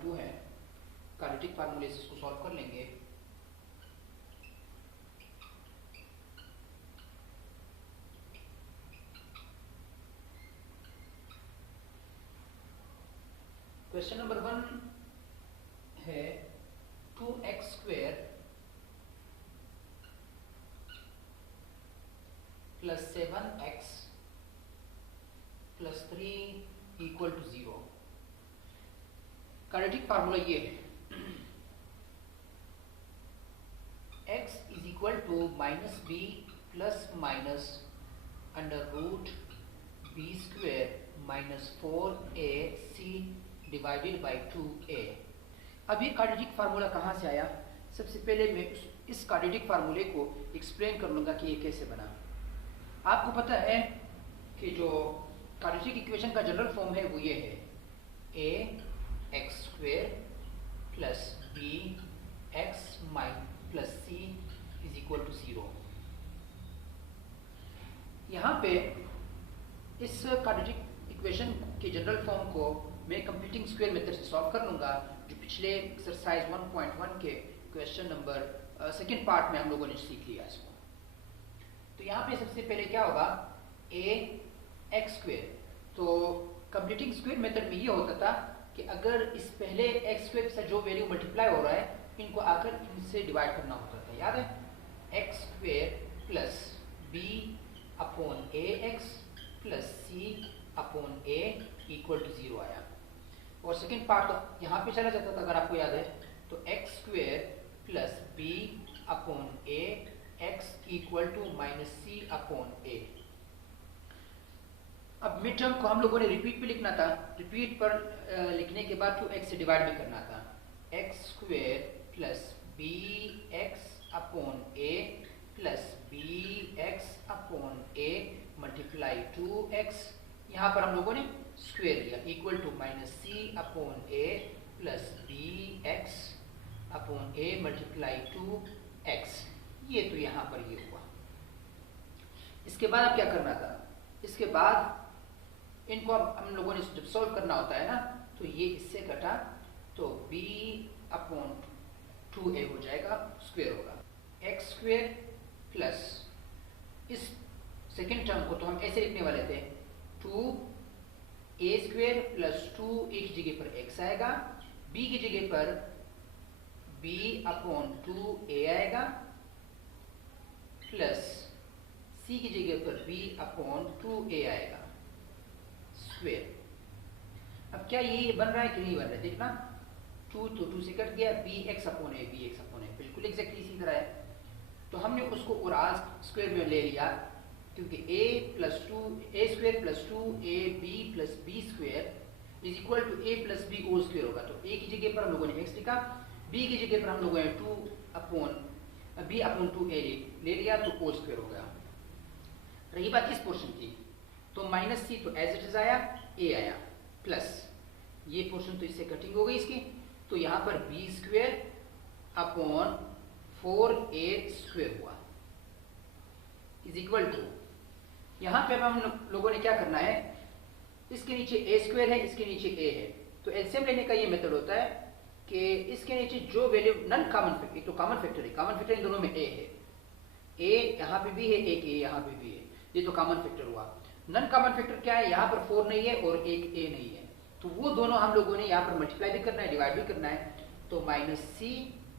1.2 है, क्वाड्रेटिक फार्मूले से इसको सॉल्व कर लेंगे। क्वेश्चन नंबर 1 है 2x square plus 7x plus 3 equal to 0। Quadratic formula ये है, x is equal to minus b plus minus under root b square minus 4ac divided by 2a। अब ये क्वाड्रेटिक फार्मूला कहाँ से आया? सबसे पहले मैं इस क्वाड्रेटिक फार्मूले को एक्सप्लेन कर लूँगा कि ये कैसे बना। आपको पता है कि जो क्वाड्रेटिक इक्वेशन का जनरल फॉर्म है वो ये है ax square plus bx plus c is equal to 0। यहाँ पे इस क्वाड्रेटिक इक्वेशन के जनरल फॉर्म को मैं कंप्यूटिंग स्क्वायर मेथड से सॉल्व कर लूँगा, जो पिछले एक्सरसाइज 1.1 के क्वेश्चन नंबर सेकेंड पार्ट में हम लोगों ने सीख लिया इसको। तो यहाँ पे सबसे पहले क्या होगा, ax स्क्वायर। तो कंप्यूटिंग स्क्वायर मेथड में ये होता था कि अगर इस पहले x स्क्वायर से जो वैल्यू मल्टीप्लाई हो रहा है इनको आकर इनसे डिवाइड करना होता था, याद है? x square plus b upon ax plus c upon a equal to 0 आया। और सेकेंड पार्ट तो यहाँ पे चला जाता था, अगर आपको याद है तो x square plus b upon a x equal to minus c upon a। अब मिड टर्म को हम लोगों ने रिपीट पे लिखना था, रिपीट पर लिखने के बाद 2x से डिवाइड भी करना था। x square plus bx upon a plus bx upon a multiply 2x, यहाँ पर हम लोगों ने स्क्वायर लिया, equal to minus c upon a plus bx upon a multiply 2x। ये तो यहाँ पर ये हुआ। इसके बाद अब क्या करना था? इसके बाद इनको अब हम लोगों ने जब सॉल्व करना होता है ना, तो ये इससे कटा तो b अपॉन 2a हो जाएगा, स्क्वायर होगा। x स्क्वायर प्लस इस सेकेंड टर्म को तो हम ऐसे लिखने वाले थे, 2a स्क्वायर प्लस 2a की जगह पर x आएगा, b की जगह पर b अपॉन 2a आएगा, प्लस c की जगह पर b अपॉन 2a आएगा, स्क्वायर। अब क्या ये बन रहा है कि नहीं बन रहा है? देखना, 2 तो 2 से कट गया, bx अपॉन a बिल्कुल एग्जैक्टली इसी तरह है। तो हमने उसको और आज स्क्वायर में ले लिया, क्योंकि a square plus 2ab plus b square is equal to a plus b whole square होगा। तो a की जगह पर हम लोगों ने x लिखा, b की जगह पर हम लोगों ने b अपॉन 2a ले लिया, तो होल स्क्वायर हो गया। रही बात इस पोर्शन की, तो माइनस c तो एज इट इज आया, a आया, प्लस ये पोर्शन तो इससे कटिंग हो गई इसकी, तो यहाँ पर b square upon 4a square हुआ इज इक्वल टू, यहाँ पे हम लोगों ने क्या करना है, इसके नीचे a स्क्वायर है, इसके नीचे a है, तो एलसीएम लेने का ये मेथड होता है कि इसके नीचे जो वैल्यू नन कॉमन फैक्टर, एक तो कॉमन फैक्टर है, कॉमन फैक्टर इन दोनों में a है, a यहाँ पे भी है, एक a यहाँ पे भी है, ये तो कॉमन फैक्टर हुआ। नन कॉमन फैक्टर क्या है? यहाँ पर 4 नहीं है और एक a नहीं है, तो वो दोनों हम लोगों ने यहाँ पर मल्टीप्लाई भी करना है, डिवाइड भी करना है। तो minus c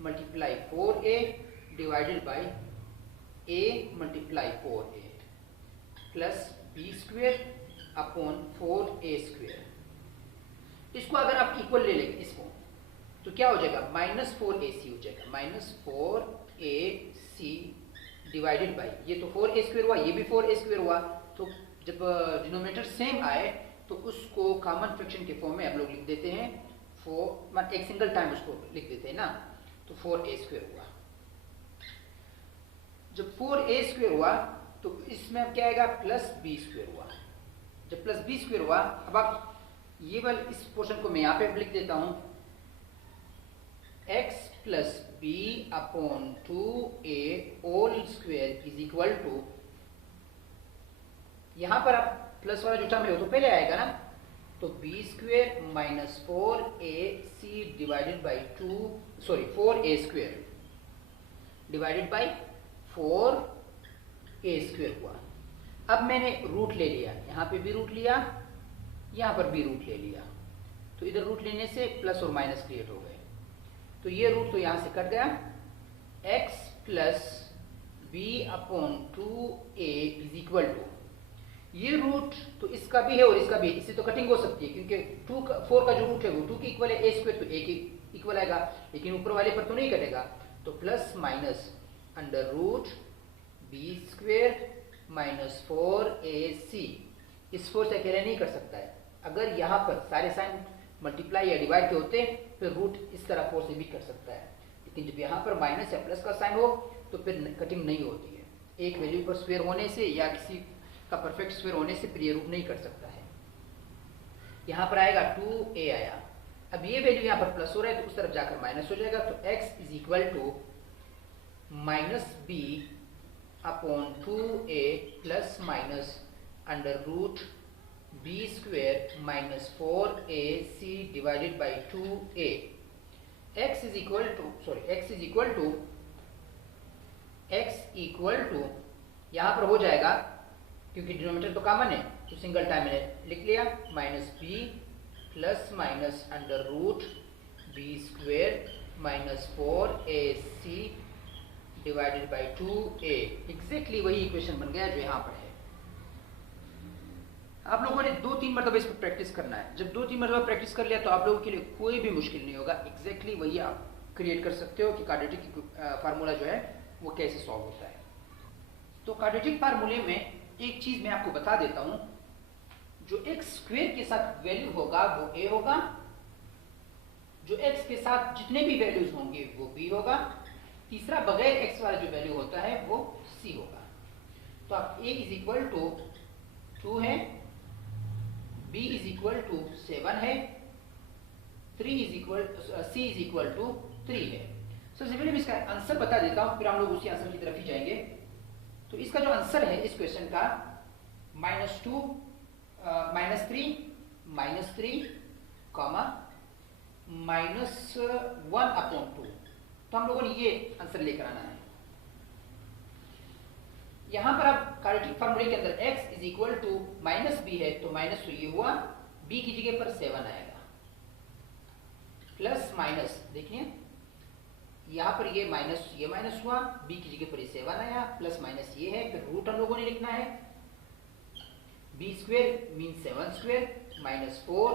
multiply 4a divided by a multiply 4a plus b square upon 4a square. इसको अगर आप इक्वल ले लेंगे इसको, तो क्या हो जाएगा? माइनस 4ac हो जाएगा, माइनस 4ac डिवाइडेड बाई, ये तो 4a स्क्वायर हुआ, ये भी 4a स्क्वायर हुआ, तो जब डिनोमिनेटर सेम आए तो उसको कॉमन फ्रैक्शन के फॉर्म में हम लोग लिख देते हैं, एक सिंगल टाइम उसको लिख देते हैं ना, तो 4a स्क्वायर हुआ। जब 4a स्क्वायर हुआ तो इसमें अब क्या आएगा? प्लस b स्क्वायर हुआ। जब प्लस b स्क्वायर हुआ, अब आप ये वाले इस पोर्शन को मैं यहाँ पे लिख देता हूँ, x plus b upon 2a whole square is equal to, यहाँ पर आप प्लस वाला जो टर्म है वो तो पहले आएगा ना, तो b square minus 4ac divided by 2, sorry 4a square divided by 4a square हुआ। अब मैंने रूट ले लिया, यहाँ पे भी रूट लिया, यहाँ पर भी रूट ले लिया, तो इधर रूट लेने से प्लस और माइनस क्रिएट हो गए। तो ये रूट तो यहाँ से कट गया, x plus b upon 2a is equal to, ये रूट तो इसका भी है और इसका भी है, इससे तो कटिंग हो सकती है क्योंकि 4 का जो रूट है वो 2 के इक्वल है, a स्क्वेयर तो a के इक्वल आएगा, लेकिन ऊपर वाले पर तो नहीं कटेगा। तो plus minus under root b square minus 4ac, इस 4 से अकेले नहीं कर सकता है, अगर यहाँ पर सारे साइन मल्टीप्लाई या डिवाइड के होते फिर रूट इस तरह 4 से भी कर सकता है, लेकिन जब यहाँ पर माइनस या प्लस का साइन हो तो फिर कटिंग नहीं होती है। एक वैल्यू पर स्क्वायर होने से या किसी का परफेक्ट स्क्वायर होने से फिर ये रूट नहीं कर सकता है। यहाँ पर आएगा 2a आया, अब ये वैल्यू यहाँ पर प्लस हो रहा है तो उस तरफ जाकर माइनस हो जाएगा, तो x is equal to minus b upon 2a plus minus under root b square minus 4ac divided by 2a। x is equal to, sorry x equal to यहाँ पर हो जाएगा क्योंकि डिनोमिनेटर तो कॉमन है तो सिंगल टाइम मैंने लिख लिया, minus b plus minus under root b square minus 4ac divided by 2a। Exactly वही इक्वेशन बन गया जो यहाँ पर है। आप लोगों ने 2-3 मरतबा इस पर प्रैक्टिस करना है, जब 2-3 मरतबा प्रैक्टिस कर लिया तो आप लोगों के लिए कोई भी मुश्किल नहीं होगा, एग्जैक्टली वही आप क्रिएट कर सकते हो कि क्वाड्रेटिक फार्मूला जो है वो कैसे सॉल्व होता है। तो क्वाड्रेटिक फार्मूले में एक चीज मैं आपको बता देता हूं, जो x स्क्वेयर के साथ वैल्यू होगा वो a होगा, जो x के साथ जितने भी वैल्यूज होंगे वो b होगा, तीसरा बगैर x वाला जो वैल्यू होता है वो c होगा। तो आप a इज इक्वल टू 2 है, b इज इक्वल टू 7 है, c इज इक्वल टू 3 है। सबसे पहले मैं इसका आंसर बता देता हूं, फिर हम लोग उसी आंसर की तरफ ही जाएंगे। तो इसका जो आंसर है इस क्वेश्चन का -2 -3 कॉमा -1 अपॉन 2, तो हम लोगों ने ये आंसर लेकर आना है। यहां पर अब क्वाड्रेटिक फार्मूले के अंदर x is equal to -b है तो माइनस तो ये हुआ, b की जगह पर 7 आएगा, प्लस माइनस देखिए यहां पर ये माइनस हुआ, b की जगह पर ये 7 आया, प्लस माइनस ये है, फिर रूट हम लोगों ने लिखना है, b square mean 7 square minus 4,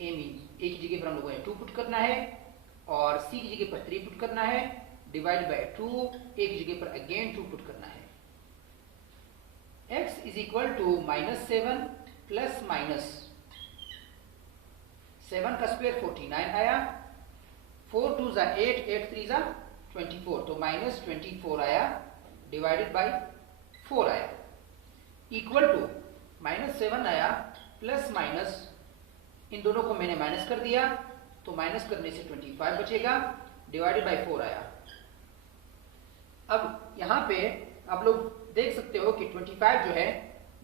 a mean a की जगह पर हम लोगों ने 2 पुट करना है और c की जगह पर 3 पुट करना है, डिवाइड बाय 2, a की जगह पर अगेन 2 पुट करना है। x is equal to -7 plus minus 7 का स्क्वायर 49 आया, 4 2 जा 8, 8 3 जा 24, तो -24 आया, डिवाइडेड बाय 4 आया, इक्वल टू -7 आया प्लस माइनस, इन दोनों को मैंने माइनस कर दिया तो माइनस करने से 25 बचेगा, डिवाइडेड बाय 4 आया। अब यहाँ पे आप लोग देख सकते हो कि 25 जो है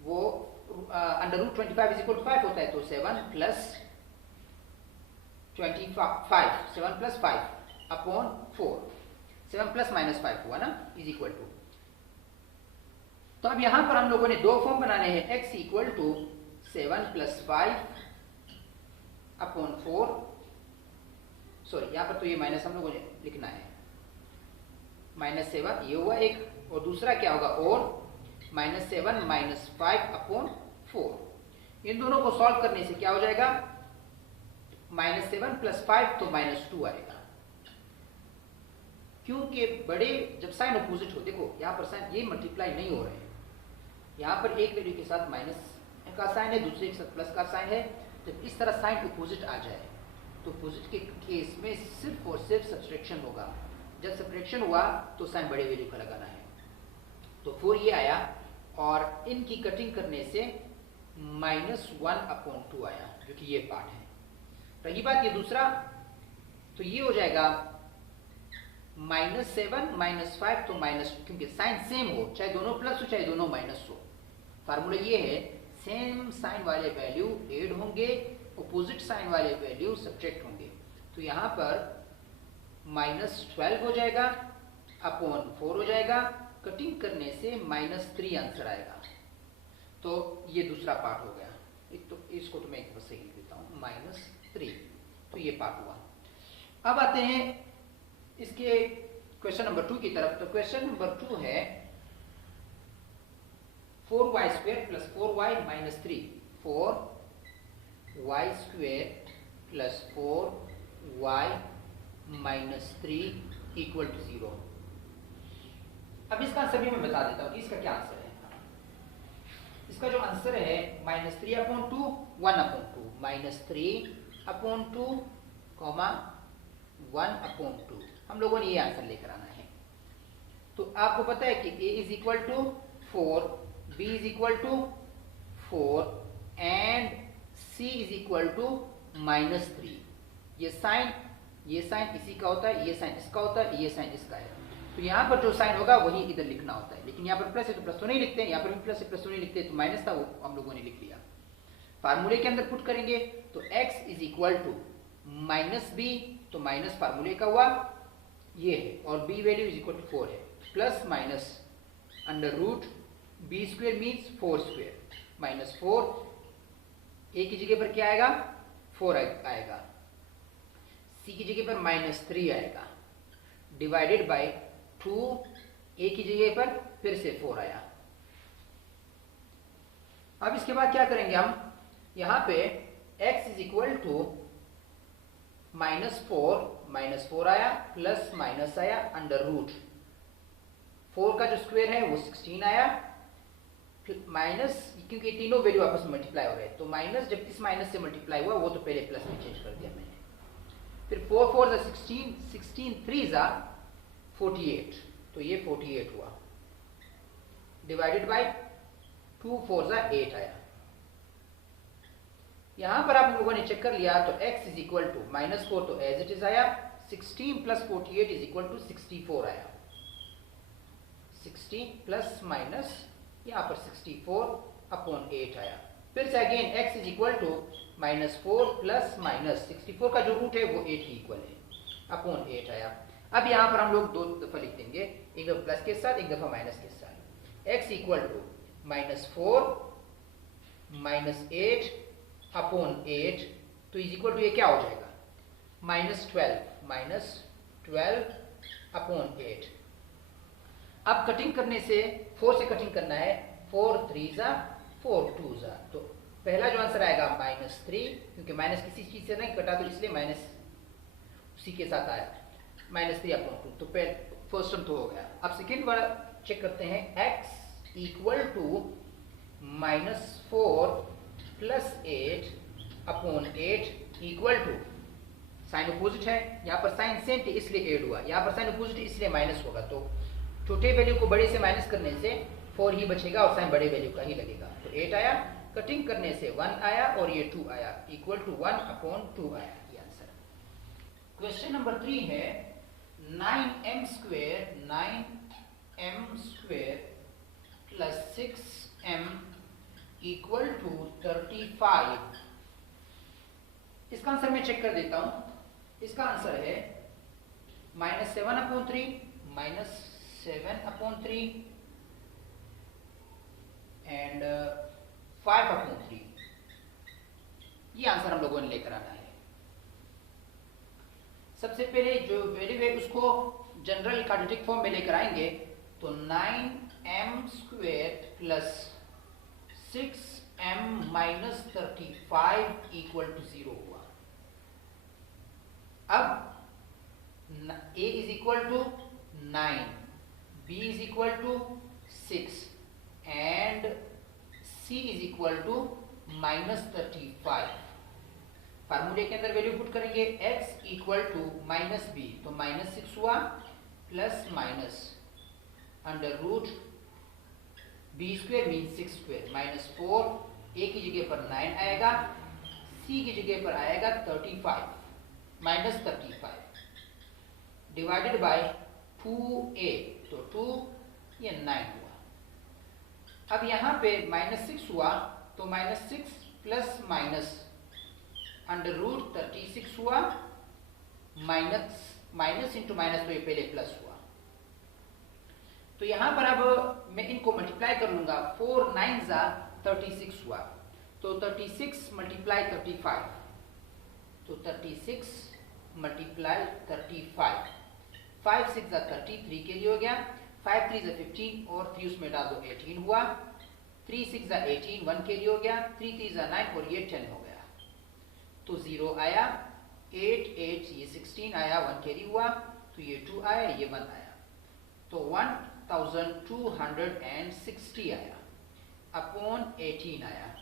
वो under root 25 is equal to 5 होता है, तो 7 प्लस 5 अपॉन 4, 7 प्लस -5 हुआ ना, इज इक्वल टू। तो अब यहां पर हम लोगों ने दो फॉर्म बनाने हैं, x equal to 7 plus 5 upon 4, sorry यहां पर तो ये माइनस हम लोगों ने लिखना है, -7 ये हुआ एक, और दूसरा क्या होगा और -7 -5 अपॉन 4। इन दोनों को सॉल्व करने से क्या हो जाएगा, -7 प्लस 5 तो -2 आएगा, क्योंकि बड़े जब साइन अपोजिट हो, देखो यहाँ पर साइन ये मल्टीप्लाई नहीं हो रहे हैं, यहाँ पर एक वैल्यू के साथ माइनस का साइन है, दूसरे के साथ प्लस का साइन है, जब इस तरह साइन अपोजिट आ जाए तो अपोजिट के केस में सिर्फ और सिर्फ सब्सट्रैक्शन होगा, जब सब्सट्रैक्शन हुआ तो साइन बड़े वैल्यू का लगाना है, तो 4 ये आया, और इनकी कटिंग करने से -1 अपॉन 2 आया, जो कि ये पार्ट है। रही बात ये दूसरा, तो ये हो जाएगा -7 -5 तो क्योंकि साइन सेम हो, चाहे दोनों प्लस हो चाहे दोनों माइनस हो, फार्मूला ये है सेम साइन वाले वैल्यू ऐड होंगे, अपोजिट साइन वाले वैल्यू सब्ट्रैक्ट होंगे। तो यहाँ पर -12 हो जाएगा अपॉन 4 हो जाएगा, कटिंग करने से -3 आंसर आएगा। तो ये दूसरा पार्ट हो गया। तो इसको तो मैं एक बार सही लिख देता हूँ, -3। तो ये पार्ट हुआ। अब आते हैं इसके क्वेश्चन नंबर 2 की तरफ। तो क्वेश्चन नंबर 2 है 4y² + 4y - 3, 4y² + 4y - 3 = 0। अब इसका आंसर भी मैं बता देता हूँ कि इसका क्या आंसर है। इसका जो आंसर है -3/2 1/2, -3/2, 1/2। हम लोगों ने ये आंसर लेकर आना है। तो आपको पता है कि a = 4, b = 4 एंड c = -3। ये साइन इसी का होता है, ये साइन इसका होता है, ये साइन इसका है। तो यहाँ पर जो साइन होगा वही इधर लिखना होता है। लेकिन यहाँ पर प्लस है तो प्लस तो नहीं लिखते हैं, यहाँ पर भी प्लस है प्लस तो नहीं लिखते, तो माइनस था वो हम लोगों ने लिख लिया। फार्मूले के अंदर पुट करेंगे तो x = -b, तो माइनस फार्मूले का हुआ ये है, और b वैल्यू = 4 है, plus minus √b² means 4², -4 a की जगह पर क्या आएगा 4 आएगा, c की जगह पर -3 आएगा, डिवाइडेड बाय 2, a की जगह पर फिर से 4 आया। अब इसके बाद क्या करेंगे हम, यहाँ पे x = -4 आया, प्लस माइनस आया, √4 का जो स्क्वायर है वो 16 आया, माइनस, क्योंकि तीनों वैल्यू आपस में मल्टीप्लाई हो रहे हैं, तो माइनस जब इस माइनस से मल्टीप्लाई हुआ वो तो पहले प्लस में चेंज कर दिया मैंने। फिर 4 4 16, 16 3 48, तो ये 48 हुआ, डिवाइडेड बाय 2 4 8 आया। यहां पर आप लोगों ने चेक कर लिया तो x = -4 तो एज इट इज आया, 16 + 48 = 64 आया, 60 प्लस माइनस यहाँ पर 64/8 आया। फिर से अगेन x = -4 + -64 का जो रूट है वो 8 ही इक्वल है, /8 आया। अब यहाँ पर हम लोग दो दफा लिख देंगे, एक दफा प्लस के साथ, एक दफा माइनस के साथ। x = -4 - 8/8, तो ये क्या हो जाएगा, -12/8। अब कटिंग करने से 4 से कटिंग करना है, 4 3 4 2 तो पहला जो आंसर आएगा -3, क्योंकि माइनस किसी चीज से नहीं कटा तो इसलिए माइनस उसी के साथ आया, -3/2। तो फर्स्ट टर्म तो हो गया। अब सेकेंड वाला चेक करते हैं, x = -4 + 8/8 = साइन अपोजिट है, यहाँ पर साइन सेम थे इसलिए ऐड हुआ, यहाँ पर साइन अपोजिट इसलिए माइनस होगा। तो छोटे वैल्यू को बड़े से माइनस करने से 4 ही बचेगा और साइन बड़े वैल्यू का ही लगेगा। तो 8 आया, कटिंग करने से 1 आया और ये 2 आया, = 1/2 आया ये आंसर। क्वेश्चन नंबर 3 है 9m² + 6m = 35। इसका आंसर मैं चेक कर देता हूं। इसका आंसर है -7/3 एंड 5/3। ये आंसर हम लोगों ने लेकर आना है। सबसे पहले जो वैल्यू है उसको जनरल क्वाड्रेटिक फॉर्म में लेकर आएंगे, तो 9m² + 6m - 35 = 0 हुआ। अब a = 9, b = 6 and c = -35। फार्मूले के अंदर वैल्यू पुट करेंगे, x = -b, तो -6 हुआ, plus minus √b² mean 6², -4 a की जगह पर 9 आएगा, c की जगह पर आएगा 35, -35 डिवाइडेड बाय 2a, तो 2 ये 9 हुआ। अब यहाँ पे -6 हुआ तो -6 प्लस माइनस अंडर रूट 36 हुआ, माइनस इंटू माइनस, तो ये पहले प्लस हुआ। तो यहां पर अब मैं इनको मल्टीप्लाई कर लूंगा, 4 9 जा 36 हुआ, तो 36 मल्टीप्लाई 35, तो 36 मल्टीप्लाई 35, 5 6 जा 33 के लिए हो गया, 5 3 जा 15 और 3 उसमें डाल दो 18 हुआ, 3 6 जा 18 1 के लिए हो गया, 3 3 जा 9 और ये 10 हो गया, तो 0 आया, 8 8 ये 16 आया, 1 कैरी हुआ, तो ये 2 आया, ये 1 आया, तो 1260 आया अपॉन 18 आया।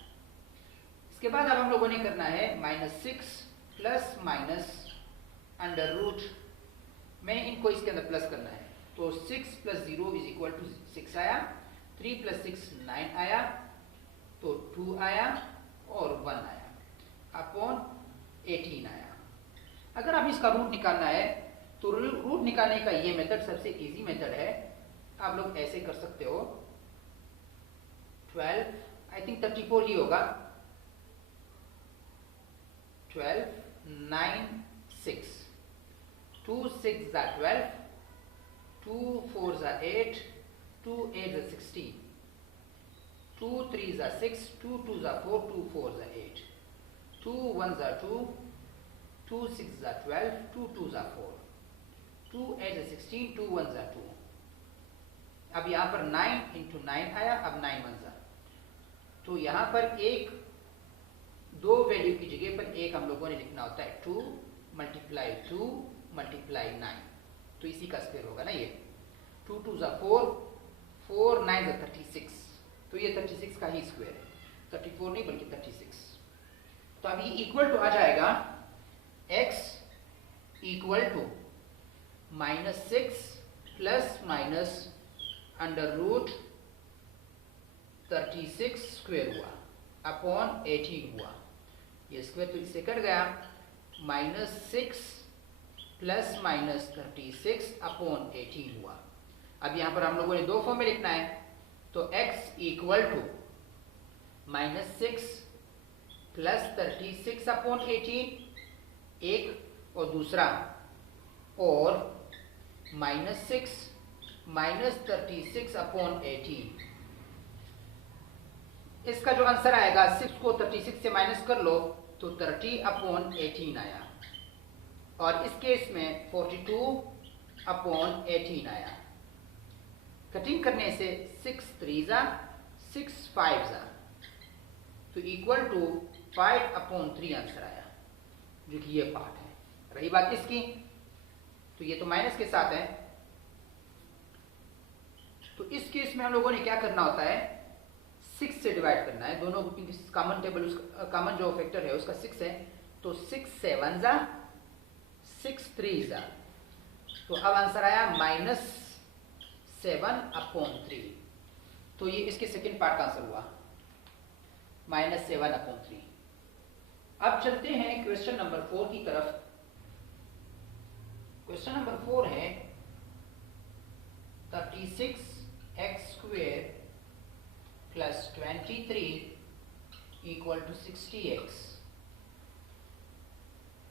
इसके बाद अब हम लोगों ने करना है -6 प्लस माइनस अंडर रूट, मैंने इनको इसके अंदर प्लस करना है, तो 6 प्लस 0 इज इक्वल टू 6 आया, 3 प्लस 6 9 आया, तो 2 आया और 1 आया अपॉन 18 आया। अगर आप इसका रूट निकालना है तो रूट निकालने का ये मेथड सबसे इजी मेथड है, आप लोग ऐसे कर सकते हो, 12 आई थिंक 34 ही होगा, 12 9 6, 2 6 जा 12, 2 4 जा 8, 2 8 जा 16, 2 3 जा 6, 2 2 जा 4, 2 4 जा 8, 2 1 जा 2, 2 6 जा 12, 2 2 जा 4, 2 8 जा 16, 2 1 जा 2। अब यहाँ पर 9 इंटू 9 आया, अब 9 1 जा, तो यहाँ पर एक दो वैल्यू की जगह पर एक हम लोगों ने लिखना होता है, 2 मल्टीप्लाई 2 मल्टीप्लाई 9, तो इसी का स्क्वायर होगा ना ये, 2 2 जा 4, 4 9 जा 36, तो ये 36 का ही स्क्वायर है, 34 नहीं बल्कि 36। तो अब ये इक्वल टू आ जाएगा x equal to -6 plus minus under root 36 square हुआ अपॉन 18 हुआ, ये स्क्वायर तो इससे कट गया, -6 प्लस माइनस 36 अपॉन 18 हुआ। अब यहाँ पर हम लोगों ने दो फॉर्म में लिखना है, तो x equal to -6 plus 36 upon 18 एक और दूसरा, और -6 माइनस 36 अपॉन 18। इसका जो आंसर आएगा, 6 को 36 से माइनस कर लो तो 30 अपॉन 18 आया, और इस केस में 42 अपॉन 18 आया। कटिंग करने से 6 3 जा 6 5 जा, तो इक्वल टू 5 अपॉन 3 आंसर आया, जो कि ये पार्ट है। रही बात इसकी, तो ये तो माइनस के साथ है, तो इस केस में हम लोगों ने क्या करना होता है, 6 से डिवाइड करना है, दोनों कॉमन टेबल, कॉमन जो फैक्टर है उसका 6 है, तो 6 7 जा 6 3 जा, तो अब आंसर आया -7 अपॉन 3, तो ये इसके सेकंड पार्ट का आंसर हुआ, -7 अपॉन 3। अब चलते हैं क्वेश्चन नंबर 4 की तरफ। क्वेश्चन नंबर 4 है 36x square plus 23 equal to 60x।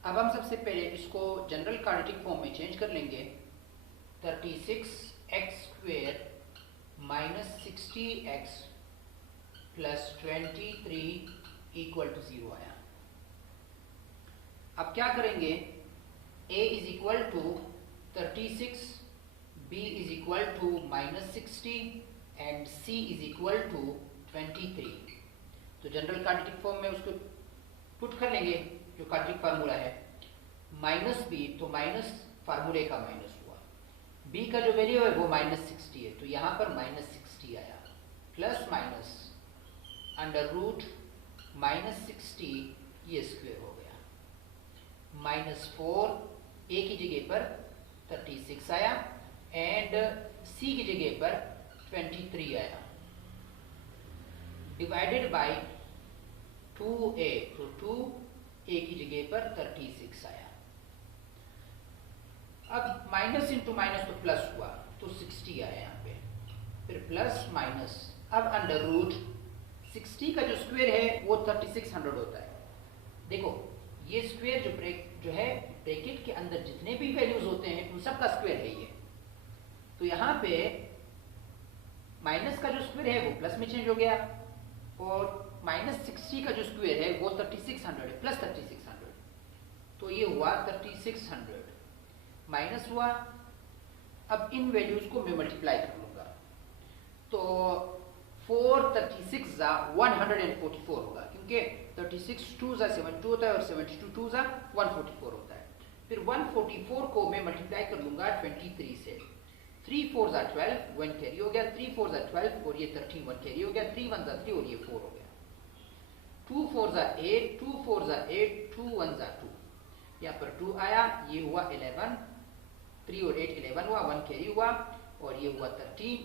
अब हम सबसे पहले इसको जनरल क्वाड्रेटिक फॉर्म में चेंज कर लेंगे, 36x square minus 60x plus 23 equal to 0 आया। अब क्या करेंगे, a is equal to 36, b is equal to -60 and c is equal to 23। तो जनरल क्वाड्रेटिक फॉर्म में उसको पुट कर लेंगे, जो क्वाड्रेटिक फार्मूला है, -b, तो माइनस फार्मूले का माइनस हुआ, b का जो वैल्यू है वो -60 है, तो यहाँ पर -60 आया, प्लस माइनस अंडर रूट -60, ये स्क्वायर हो गया, -4 a की जगह पर 36 आया एंड c की जगह पर 23 आया, डिवाइडेड बाय 2a, तो 2a की जगह पर 36 आया। अब माइनस इंटू माइनस तो प्लस हुआ, तो 60 आया यहाँ पे, फिर प्लस माइनस, अब अंडर रूट 60 का जो स्क्वायर है वो 3600 होता है। देखो ये स्क्वायर जो है ब्रैकेट के अंदर जितने भी वैल्यूज होते हैं उन सब का स्क्वायर है ये। तो यहाँ पे माइनस का जो स्क्वायर है वो प्लस में चेंज हो गया और -60 का जो स्क्वायर है वो 3600 है, प्लस 3600। तो ये हुआ 3600 माइनस हुआ। अब इन वैल्यूज को मैं मल्टीप्लाई कर लूंगा तो 436 ज़ा 144 होगा, क्योंकि 36 2 ज़ा 72 होता है और 72 2 ज़ा 144 होता है। फिर 144 को मैं मल्टीप्लाई कर लूंगा 23 से। 3 4 ज़ा 12, 1 कैरी हो गया, 3 4 ज़ा 12 और ये 13 1 कैरी हो गया, 3 1 ज़ा 3 और ये 4 हो गया। 2 4 ज़ा 8, 2 4 ज़ा 8, 2 1 ज़ा 2, यहाँ पर 2 आया, ये हुआ 11, 3 और 8 11 हुआ, 1 कैरी हुआ और ये हुआ 13,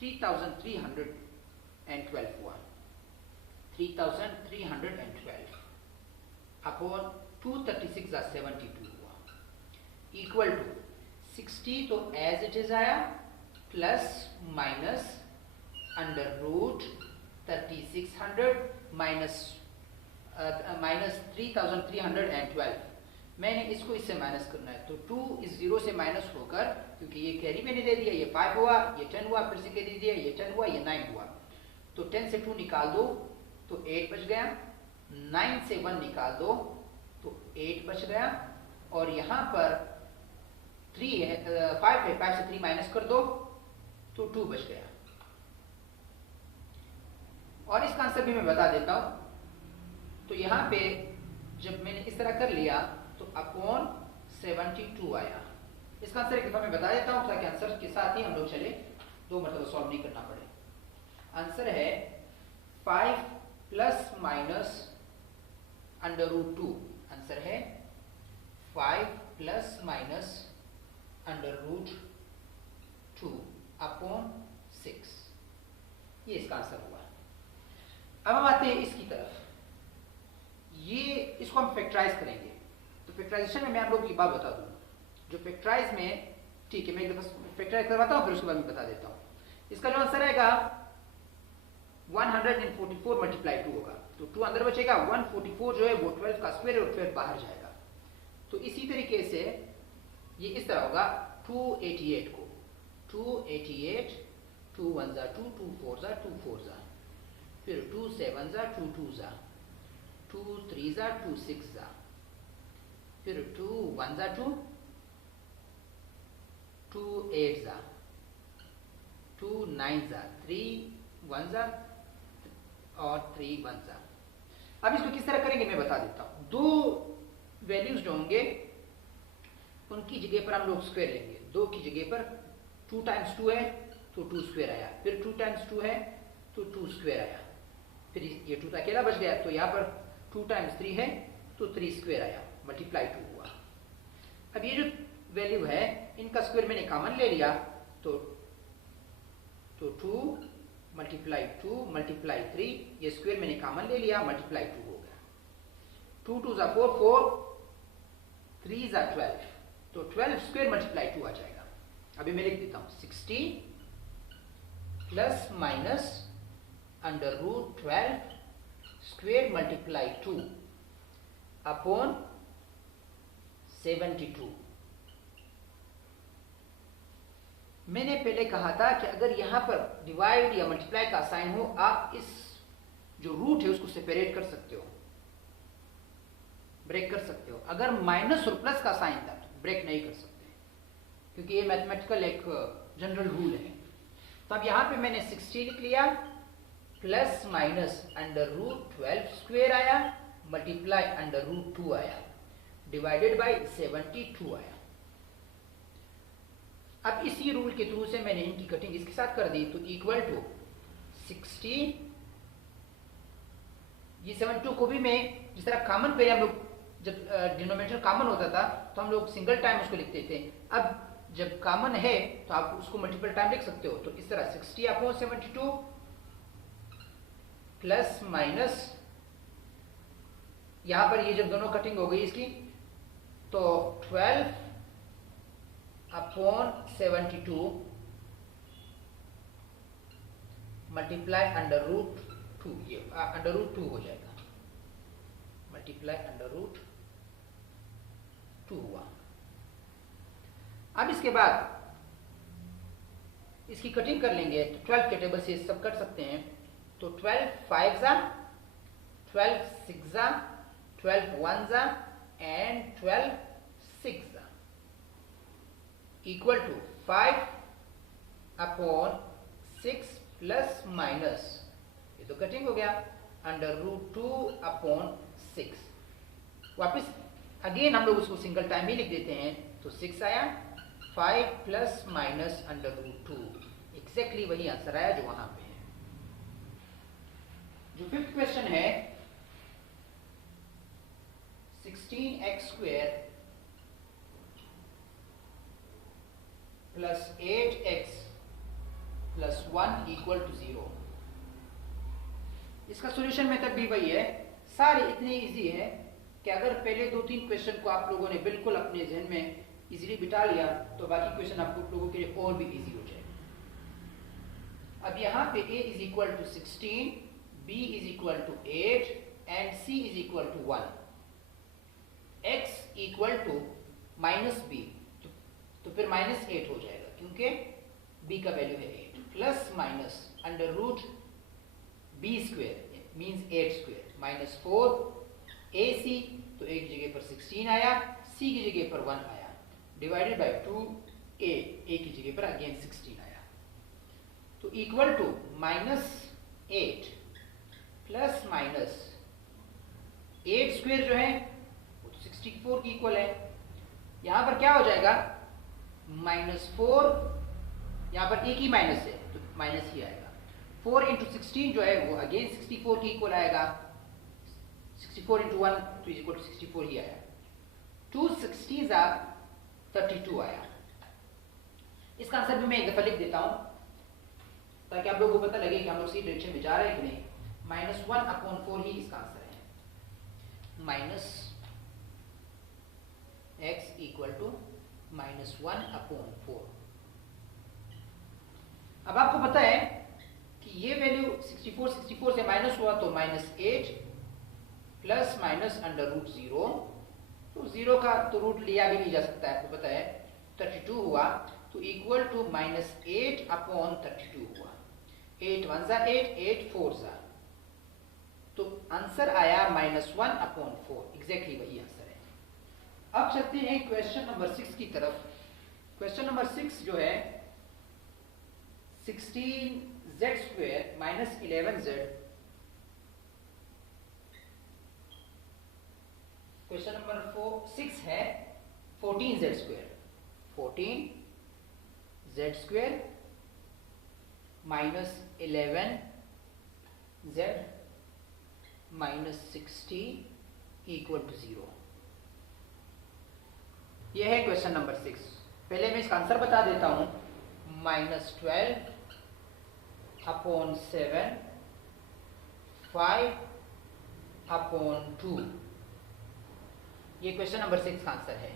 3312 हुआ। 3312 अपॉन 236 ज़ा 72 हुआ, इक्वल टू 60 तो एज इट इज आया, plus minus under root 3600 minus 3312। मैंने इसको इससे माइनस करना है तो 2 इस 0 से माइनस होकर, क्योंकि ये कैरी मैंने दे दिया, ये 5 हुआ, ये 10 हुआ, फिर से कैरी दिया, ये 10 हुआ, ये 9 हुआ। तो 10 से 2 निकाल दो तो 8 बच गया, 9 से 1 निकाल दो तो 8 बच गया और यहाँ पर 3 है, 5 है, 5 से 3 माइनस कर दो तो 2 बच गया। और इसका आंसर भी मैं बता देता हूं। तो यहाँ पे जब मैंने इस तरह कर लिया तो अपॉन 72 आया। इसका आंसर एक दफा मैं बता देता हूं ताकि आंसर के साथ ही हम लोग चले, 2 मतलब सॉल्व नहीं करना पड़े। आंसर है 5 plus minus under root 2। Answer है 5 plus minus under root 2 upon 6। ये इसका आंसर हुआ। अब हम आते हैं इसकी तरफ। ये इसको हम फैक्टराइज करेंगे। तो फैक्टराइजेशन में मैं आप लोगों की बात बता दूं, जो फैक्टराइज में, ठीक है मैं एक दफा फैक्टराइज करवाता हूं फिर उसके बाद मैं बता देता हूं। इसका जो आंसर आएगा 144 मल्टीप्लाई 2 होगा, तो 2 अंदर बचेगा, 144 जो है वो 12 का स्क्वायर और 12 बाहर जाएगा। तो इसी तरीके से ये इस तरह होगा 288 को 288, 2 1 ज़ा 2, 2 4 ज़ा 2 4 ज़ा, फिर 2 7 ज़ा 2 2 ज़ा, 2 3 ज़ा 2 6 ज़ा, फिर 2 1 ज़ा 2, 2 8 ज़ा, 2 9 ज़ा, 3 1 ज़ा और 3 1 ज़ा। अब इसको किस तरह करेंगे मैं बता देता हूं। दो वैल्यूज जो होंगे उनकी जगह पर हम लोग स्क्वायर लेंगे। 2 की जगह पर 2 टाइम्स 2 है तो 2 स्क्वायर आया, फिर 2 टाइम्स 2 है तो 2 स्क्वायर आया, फिर ये 2 अकेला बच गया तो यहाँ पर 2 टाइम्स 3 है तो 3 स्क्वायर आया, मल्टीप्लाई 2 हुआ। अब ये जो वैल्यू है इनका स्क्वायर मैंने कॉमन ले लिया तो 2 मल्टीप्लाई 2 मल्टीप्लाई 3, ये स्क्वायर मैंने कॉमन ले लिया, मल्टीप्लाई 2 हो गया। 2 2 ज़ा 4, 4 3 ज़ा 12, तो 12 स्क्वायर मल्टीप्लाई 2 आ जाएगा। अभी मैं लिख देता हूं 60 plus minus under root 12 square multiply 2 upon 72। मैंने पहले कहा था कि अगर यहां पर डिवाइड या मल्टीप्लाई का साइन हो, आप इस जो रूट है उसको सेपरेट कर सकते हो, ब्रेक कर सकते हो। अगर माइनस और प्लस का साइन था तो ब्रेक नहीं कर सकते, क्योंकि ये मैथमेटिकल एक जनरल रूल है। तो अब यहां पे मैंने 60 लिख लिया, plus minus under root 12 square आया, मल्टीप्लाई अंडर रूट 2 आया, डिवाइडेड बाय 72 आया। अब इसी रूल के थ्रू से मैंने इनकी कटिंग इसके साथ कर दी, तो इक्वल टू 60, ये 72 को भी मैं जिस तरह कॉमन पे हम लोग जब डिनोमिनेटर कॉमन होता था तो हम लोग सिंगल टाइम उसको लिखते थे। अब जब कॉमन है तो आप उसको मल्टीपल टाइम लिख सकते हो। तो इस तरह 60 अपॉन 72 प्लस माइनस, यहां पर ये जब दोनों कटिंग हो गई इसकी तो 12 अपॉन 72 मल्टीप्लाई अंडर रूट 2, ये अंडर रूट 2 हो जाएगा, मल्टीप्लाई अंडर रूट 2 हुआ। अब इसके बाद इसकी कटिंग कर लेंगे, तो 12 के टेबल से सब कट सकते हैं। तो 12 5 जा, 12 6 जा, 12 1 जा एंड 12 6 जा equal to 5 upon 6 plus minus, ये तो कटिंग हो गया, अंडर रूट 2 अपॉन 6। वापस अगेन हम लोग उसको सिंगल टाइम ही लिख देते हैं, तो 6 आया, 5 plus minus under root 2, exactly वही आंसर आया जो वहां पे है। जो फिफ्थ क्वेश्चन है, 16x square plus 8x plus 1 equal to 0। इसका सॉल्यूशन मेथड भी वही है, सारे इतने इजी है कि अगर पहले 2-3 क्वेश्चन को आप लोगों ने बिल्कुल अपने जहन में इजीली बिठा लिया तो बाकी क्वेश्चन आप लोगों के लिए और भी इजी हो जाए। अब यहाँ पे a is equal to 16, b is equal to 8 and c is equal to 1, x equal to minus b, तो फिर माइनस 8 हो जाएगा क्योंकि b का वैल्यू है 8, plus minus under root b square means 8 square minus 4 ac, तो एक जगह पर 16 आया, c की जगह पर 1 आया, डिवाइडेड बाय 2a, a की जगह पर अगेन 16 आया, तो equal to minus 8 plus minus 8 square जो है वो तो 64 की इक्वल है। यहां पर क्या हो जाएगा, माइनस 4, यहां पर एक ही माइनस है तो माइनस ही आएगा, 4 इंटू 16 जो है वो अगेन 64 की इक्वल आएगा, 64 इंटू 1 तो इक्वल टू 64 ही आया, 2 16 32 आया। इसका आंसर भी मैं एक दफा लिख देता हूं ताकि आप लोगों को पता लगे कि हम लोग सही डायरेक्शन में जा रहे हैं कि नहीं। -1 अपॉन 4 ही इसका आंसर है, minus x equal to -1 upon 4। अब आपको पता है कि ये वैल्यू 64 से माइनस हुआ तो -8 प्लस माइनस अंडर रूट 0, तो 0 का तो रूट लिया भी नहीं जा सकता है, आपको पता है, 32 हुआ, तो इक्वल टू -8 अपॉन 32 हुआ, 8 1 जा 8, 8 4 जा, तो आंसर आया -1 अपॉन 4, एग्जैक्टली वही आंसर है। अब चलते हैं क्वेश्चन नंबर 6 की तरफ। क्वेश्चन नंबर 6 जो है 16z square minus 11z, question number 6 है 14z square, 14z square minus 11z minus 60 equal to 0। यह है क्वेश्चन नंबर 6। पहले मैं इसका आंसर बता देता हूं, -12 अपॉन 7, 5 अपॉन 2, ये क्वेश्चन नंबर 6 का आंसर है।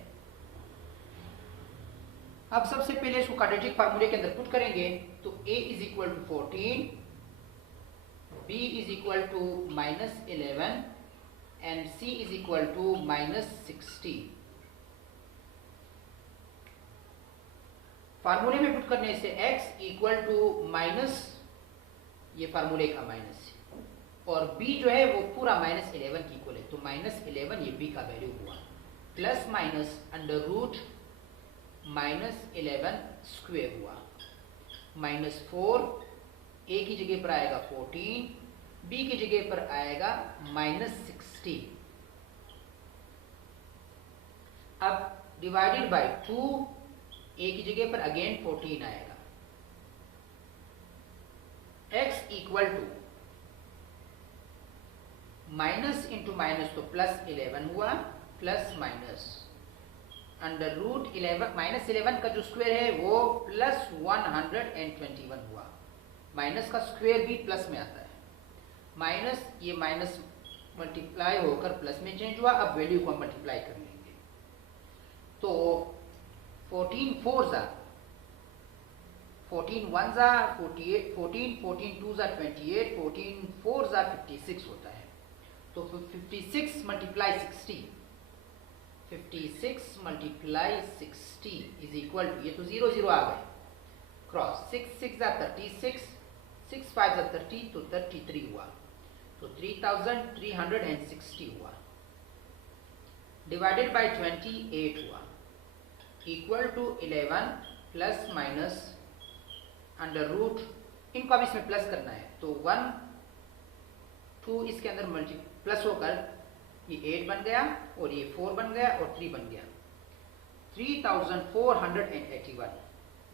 अब सबसे पहले इसको क्वाड्रेटिक फार्मूले के अंदर पुट करेंगे, तो a is equal to 14, b is equal to -11 and c is equal to -60। फार्मूले में पुट करने से x इक्वल टू माइनस, ये फार्मूले का माइनस है, और b जो है वो पूरा -11 की इक्वल है, तो -11 ये b का वैल्यू हुआ, plus minus under root -11 square हुआ, -4 a की जगह पर आएगा 14, b की जगह पर आएगा -60। अब डिवाइडेड बाय 2, a की जगह पर अगेन 14 आएगा, x equal to minus into minus तो प्लस 11 हुआ, प्लस माइनस अंडर रूट 11, -11 का जो स्क्वायर है वो प्लस 121 हुआ, माइनस का स्क्वायर भी प्लस में आता है, माइनस ये माइनस मल्टीप्लाई होकर प्लस में चेंज हुआ। अब वैल्यू को हम मल्टीप्लाई कर लेंगे, तो 14 4 जा 14 1s are 48, 14 14 2s are 28, 14 4s are 56 होता है। तो 56 multiply 60, 56 multiply 60 is equal to, ये तो 0 0 आ गए, क्रॉस 6 6 are 36, 6 5 are 30, तो 33 हुआ, तो 3360 हुआ, डिवाइडेड बाय 28 हुआ, equal to 11 plus minus under root, इनको अब इसमें प्लस करना है, तो 1 2 इसके अंदर मल्टी प्लस होकर ये 8 बन गया और ये 4 बन गया और 3 बन गया, 3481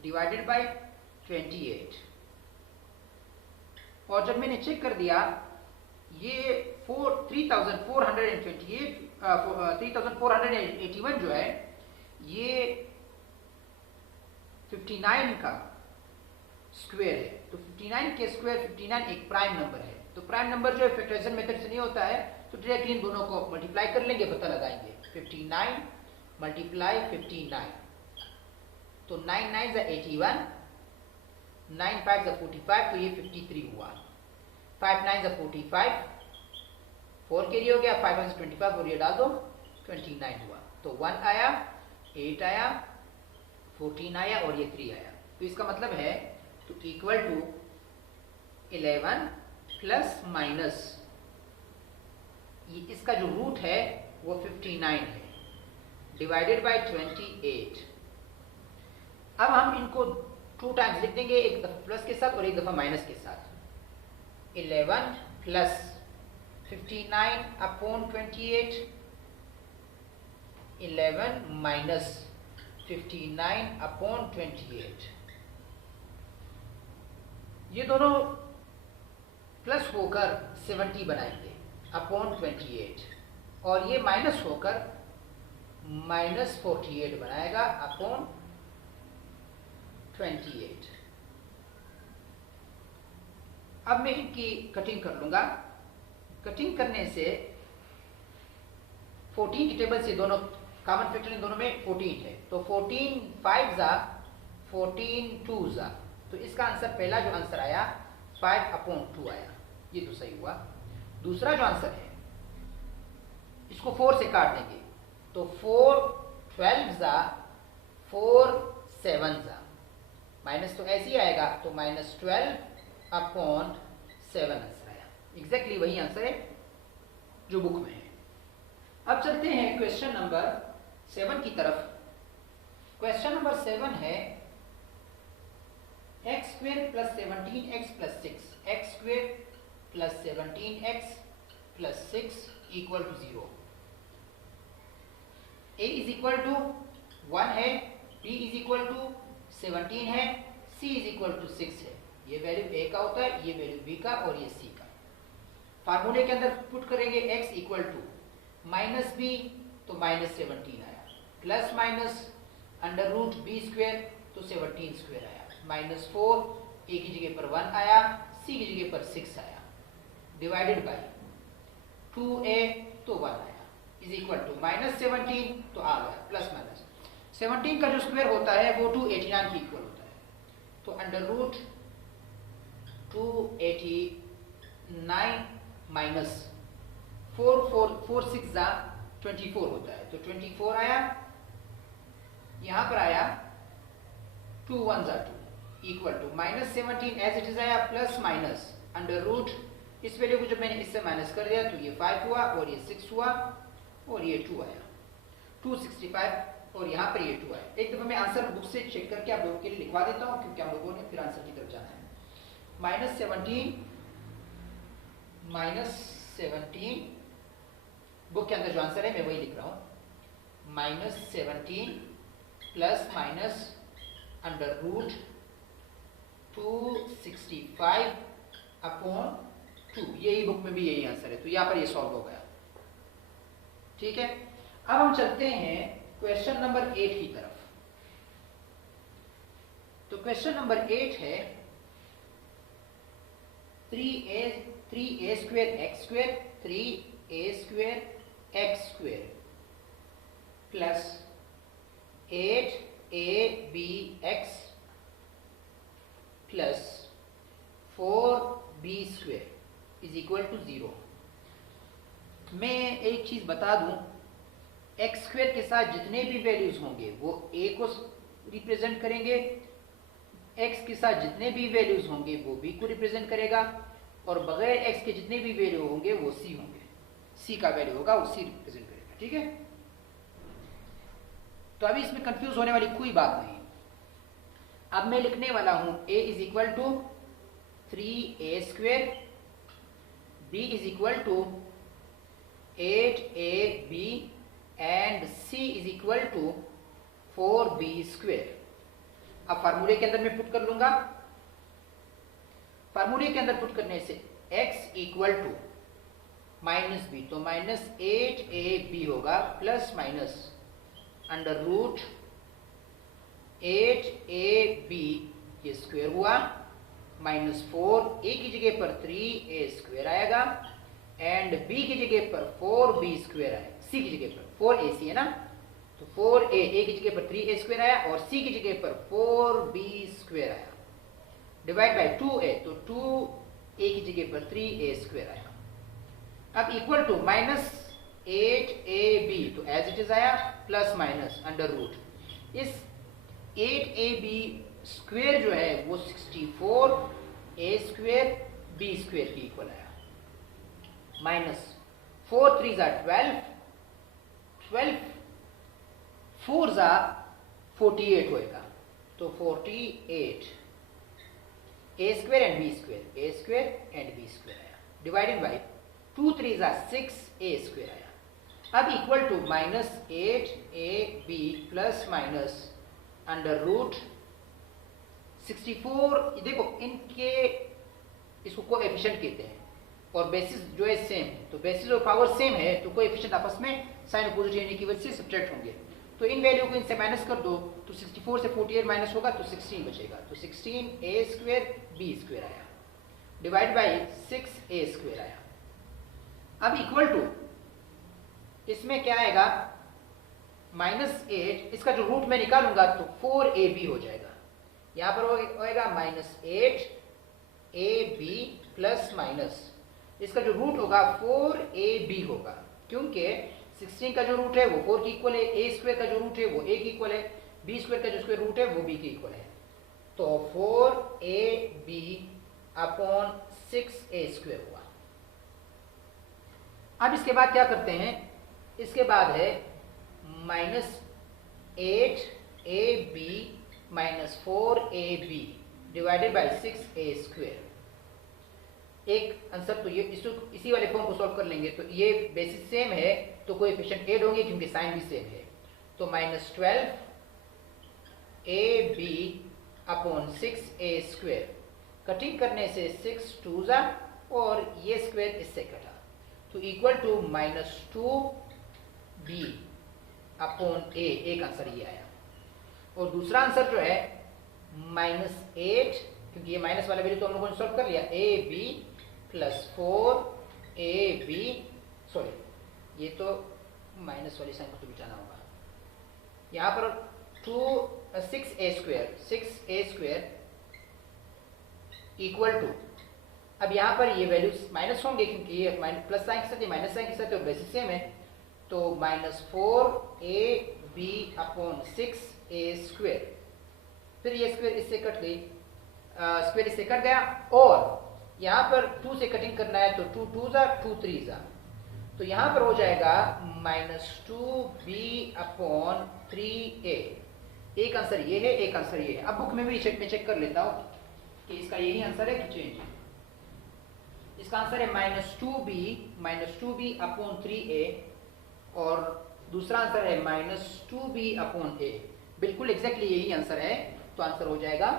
डिवाइडेड बाय 28। और जब मैंने चेक कर दिया ये 3481 जो है ये 59 का स्क्वायर है, तो 59 के स्क्वायर 59 एक प्राइम नंबर है, तो प्राइम नंबर जो है फैक्टराइजेशन मेथड से नहीं होता है, तो डायरेक्टली इन दोनों को मल्टीप्लाई कर लेंगे, पता लगाएंगे 59 मल्टीप्लाई 59, तो 9 9 81, 9 5 45, तो ये 53 हुआ, 5 9 45, 4 कैरी हो गया, 5 1 25 और ये डाल दो 29 हुआ, तो 1 आया, 8 आया, 14 आया और ये 3 आया, तो इसका मतलब है तो इक्वल टू 11 प्लस माइनस ये इसका जो रूट है वो 59 है, डिवाइडेड बाय 28। अब हम इनको 2 टाइम्स लिख देंगे, एक दफा प्लस के साथ और एक दफा माइनस के साथ, 11 प्लस 59 अपॉन 28, 11 माइनस 59 अपॉन 28, ये दोनों प्लस होकर 70 बनाएंगे अपॉन 28, और ये माइनस होकर माइनस 48 बनाएगा अपॉन 28। अब मैं इनकी कटिंग कर लूंगा, कटिंग करने से 14 की टेबल से दोनों कॉमन फैक्टर इन दोनों में 14 है, तो 14 5 जा 14 2 जा, तो इसका आंसर पहला जो आंसर आया 5 अपॉन 2 आया, ये तो सही हुआ। दूसरा जो आंसर है इसको 4 से काट देंगे, तो 4 12 जा 4 7 जा, माइनस तो ऐसे ही आएगा, तो माइनस 12 अपॉन 7 आंसर आया, एग्जैक्टली वही आंसर है जो बुक में है। अब चलते हैं क्वेश्चन नंबर 7 की तरफ। क्वेश्चन नंबर 7 है x square plus 17x plus 6, x square plus 17x plus 6 equal to 0। a is equal to 1 है, b इज इक्वल टू 17 है, c इज इक्वल टू 6 है, ये वैल्यू a का होता है, ये वैल्यू b का और ये c का। फार्मूले के अंदर पुट करेंगे x equal to minus b, तो माइनस 17 आया, plus minus under root b square, तो 17 स्क्वेयर आया, माइनस 4 a की जगह पर 1 आया, c की जगह पर 6 आया, डिवाइडेड बाई 2a, तो 1 आया, इज इक्वल टू माइनस 17, तो आ गया प्लस माइनस 17 का जो स्क्वायर होता है वो 289 की इक्वल होता है, तो अंडर रूट 289 माइनस 4 6 जा 24 होता है, तो 24 आया, यहां पर आया 2 1 जा 2 equal to minus 17 as it is आया, प्लस माइनस अंडर रूट, इस वैल्यू को जब मैंने इससे माइनस कर दिया तो ये 5 हुआ और ये 6 हुआ और ये 2 आया, 265, और यहाँ पर ये 2 आया। एक दफा मैं आंसर बुक से चेक करके आप लोगों के लिए लिखवा देता हूँ, क्योंकि हम लोगों ने फिर आंसर की तरफ जाना है। माइनस 17 बुक के अंदर जो आंसर है मैं वही लिख रहा हूँ, minus 17 plus minus under root 265 upon 2, यही बुक में भी यही आंसर है, तो यहाँ पर ये सॉल्व हो गया। ठीक है, अब हम चलते हैं क्वेश्चन नंबर 8 की तरफ। तो क्वेश्चन नंबर 8 है 3a square x square 3a square x square plus 8abx बता दूं, एक्स स्क्वायर के साथ जितने भी वैल्यूज होंगे वो ए को रिप्रेजेंट करेंगे, एक्स के साथ जितने भी वैल्यूज होंगे वो बी को रिप्रेजेंट करेगा, और बगैर एक्स के जितने भी वैल्यू होंगे वो सी होंगे, सी का वैल्यू होगा वो सी रिप्रेजेंट करेगा। ठीक है, तो अभी इसमें कंफ्यूज होने वाली कोई बात नहीं। अब मैं लिखने वाला हूं a is equal to 3a², b is equal to 8ab and c is equal to 4b²। अब फार्मूले के अंदर मैं पुट कर लूंगा। फार्मूले के अंदर पुट करने से x equal to minus b, तो माइनस 8ab होगा plus minus under root 8ab ये स्क्वायर हुआ माइनस 4, a की जगह पर 3a² आएगा एंड b की जगह पर 4b² आएगा, c की जगह पर 4ac है ना, तो 4a की जगह पर 3a² आया और c की जगह पर 4b² आया, डिवाइड बाय 2a, तो 2a की जगह पर 3a² आया। अब इक्वल टू माइनस 8ab, तो एज इट इज आया, प्लस माइनस अंडर रूट इस 8ab² जो है वो 64a² b² की इक्वल आया, माइनस 4 3 12, 12 4 48 होएगा, तो 48 a² and b² and b² आया, डिवाइडेड बाई 2 3 6a² आया। अब equal to minus 8ab plus minus under root 64, देखो इनके इसको कोएफिशिएंट कहते हैं और बेसिस जो है सेम, तो बेसिस और पावर सेम है तो कोएफिशिएंट आपस में साइन अपोजिट होने की वजह से सब्ट्रैक्ट होंगे, तो इन वैल्यू को इनसे माइनस कर दो तो 64 से 48 माइनस होगा तो 16 बचेगा, तो 16a² b² आया, डिवाइड बाई 6a² आया। अब इक्वल टू इसमें क्या आएगा, माइनस 8, इसका जो रूट मैं निकालूंगा तो 4ab हो जाएगा, यहां पर होएगा माइनस 8ab प्लस माइनस इसका जो रूट होगा 4ab होगा, क्योंकि 16 का जो रूट है वो 4 की इक्वल है, a² का जो रूट है वो a की इक्वल है, b² का जो स्क्वायर रूट है वो b की इक्वल है, तो 4ab अपॉन 6a² हुआ। अब इसके बाद क्या करते हैं, इसके बाद है minus 8ab minus 4ab divided by 6a²। एक आंसर तो ये इसी वाले फॉर्म को सॉल्व कर लेंगे, तो ये बेसिस सेम है तो कोएफिशिएंट ऐड होंगे क्योंकि साइन भी सेम है, तो minus 12ab upon 6a², cutting करने से 6 2 और ये स्क्वायर इससे कटा, तो equal to minus 2b upon a, एक आंसर ये आया। और दूसरा आंसर जो है माइनस 8, क्योंकि ये माइनस वाला वैल्यू तो हम लोगों ने सॉल्व कर लिया, ab प्लस 4ab, सॉरी ये तो माइनस वाली साइन को तो मिटाना होगा, यहाँ पर 6a² इक्वल टू, अब यहाँ पर ये वैल्यूज माइनस होंगे क्योंकि ये प्लस साइन के साथ, ये माइनस साइन के साथ और बेसिस सेम है, तो माइनस 4ab अपॉन 6a², फिर ये स्क्वायर इससे कट गई, स्क्वायर इससे कट गया और यहाँ पर 2 से कटिंग करना है तो 2 2 2 3, तो यहाँ पर हो जाएगा माइनस 2b अपॉन 3a। एक आंसर ये है, एक आंसर ये है। अब बुक में भी चेक कर लेता हूँ कि इसका यही आंसर है कि चेंज है। इसका आंसर है माइनस 2b अपॉन 3a और दूसरा आंसर है माइनस 2b अपॉन a, बिल्कुल एग्जैक्टली यही आंसर है, तो आंसर हो जाएगा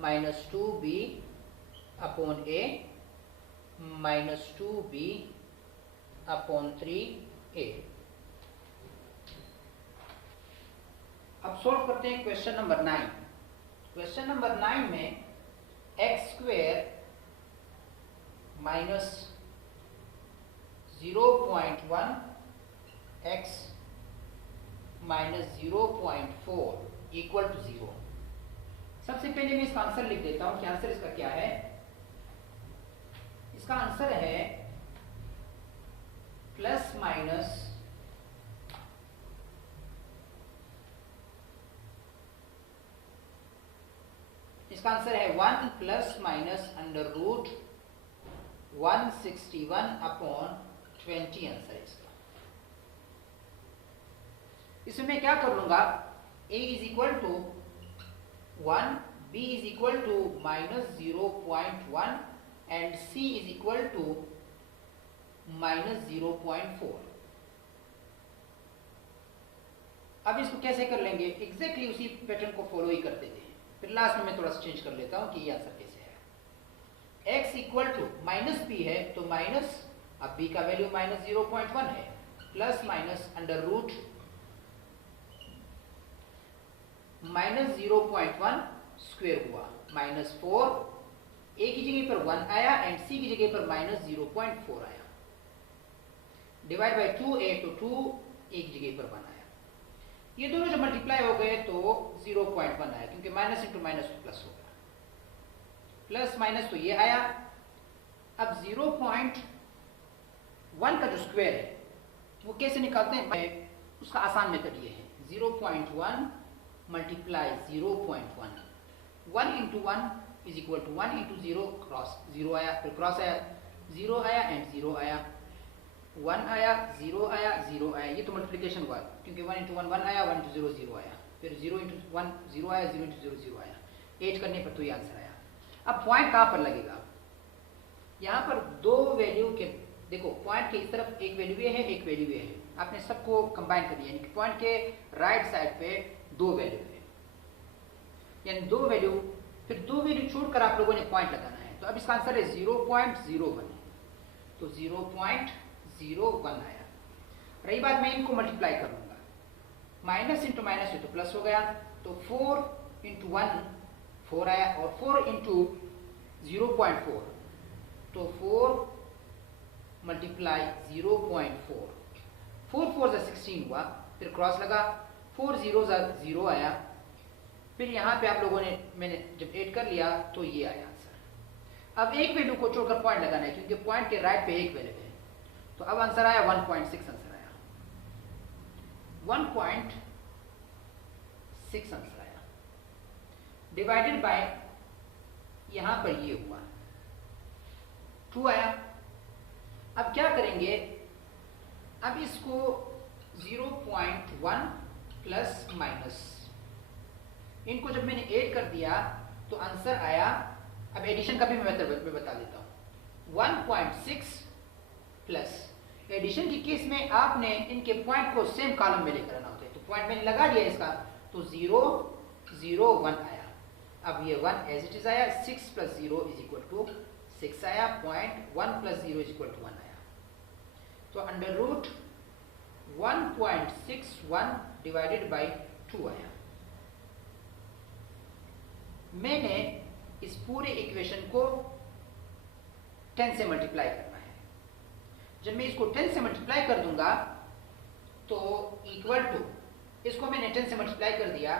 minus 2b upon a minus 2b upon 3a। अब सॉल्व करते हैं क्वेश्चन नंबर 9। क्वेश्चन नंबर 9 में x² minus 0.1 x minus 0.4 equal to 0। सबसे पहले मैं इसका आंसर लिख देता हूं कि आंसर इसका क्या है। इसका आंसर है प्लस माइनस इसका आंसर है 1 plus minus under root 161 upon 20 answer है इसका। इसमें मैं क्या कर लूंगा, a is equal to 1, b is equal to minus 0.1 and c is equal to minus 0.4। अब इसको कैसे कर लेंगे, एग्जैक्टली उसी पैटर्न को फॉलो ही करते थे। फिर लास्ट में मैं थोड़ा सा चेंज कर लेता हूं कि ये आंसर कैसे है। x equal to minus b है तो माइनस, अब b का वैल्यू माइनस 0.1 है, plus minus under root minus 0.1 square हुआ माइनस 4, a की जगह पर 1 आया एंड c की जगह पर माइनस 0.4 आया, डिवाइड बाय 2a तो 2, a की जगह पर 1 आया। ये दोनों जब मल्टीप्लाई हो गए तो 0.1 आया, क्योंकि माइनस इंटू माइनस तो प्लस हो गया, प्लस माइनस तो ये आया। अब 0.1 का जो स्क्वायर है वो कैसे निकालते हैं, उसका आसान मेथड ये है, 0.1 multiply 0.1, 1 into 1 is equal to 1 into 0, cross 0 आया, फिर क्रॉस आया, 0 आया एंड 0 आया, 1 आया, 0 आया, 0 आया। ये तो मल्टीप्लिकेशन हुआ, क्योंकि 1 इंटू 1 1 आया, 1 इंटू 0 0 आया, फिर 0 इंटू 1 0 आया, 0 इंटू 0 0 आया, 8 करने पर तो ये आंसर आया। अब पॉइंट कहाँ पर लगेगा, यहाँ पर दो वैल्यू के, देखो पॉइंट के इस तरफ एक वैल्यू ये है, एक वैल्यू ये है, आपने सबको कंबाइन कर दिया, यानी कि पॉइंट के राइट साइड पे दो वैल्यू है, यानी दो वैल्यू, फिर दो वैल्यू छोड़कर आप लोगों ने पॉइंट लगाना है। तो अब इसका आंसर है 0.01, तो 0.01 आया। रही बात, मैं इनको मल्टीप्लाई करूंगा, माइनस इंटू माइनस है तो प्लस हो गया, तो 4 इंटू 1 4 आया, और 4 इंटू 0.4 तो 4 मल्टीप्लाई 0.4, 4 4 जा 16 हुआ, फिर क्रॉस लगा, 4 0 जा 0 आया, फिर यहाँ पे आप लोगों ने, मैंने जब ऐड कर लिया तो ये आया आंसर। अब एक वैल्यू को छोड़कर पॉइंट लगाना है, क्योंकि पॉइंट के राइट पे एक वैल्यू है, तो अब आंसर आया 1.6 आंसर आया, 1.6 आंसर आया, डिवाइडेड बाय यहां पर ये हुआ 2 आया। अब क्या करेंगे, अब इसको 0.1 प्लस माइनस, इनको जब मैंने ऐड कर दिया तो आंसर आया, अब एडिशन का भी मैं बता देता हूं, 1.6 प्लस, एडिशन की केस में आपने इनके पॉइंट को सेम कॉलम में लेकर आना होता है, तो पॉइंट मैंने लगा दिया इसका, तो 0 0 1 आया, अब ये 1 एज इट इज आया, 6 प्लस 0 इज इक्वल टू 6 आया, point 1 plus 0 is equal to 1 आया, तो अंडर रूट 1.61 डिवाइडेड बाई 2 आया। मैंने इस पूरे इक्वेशन को 10 से मल्टीप्लाई करना है, जब मैं इसको 10 से मल्टीप्लाई कर दूंगा तो इक्वल टू, इसको मैंने 10 से मल्टीप्लाई कर दिया,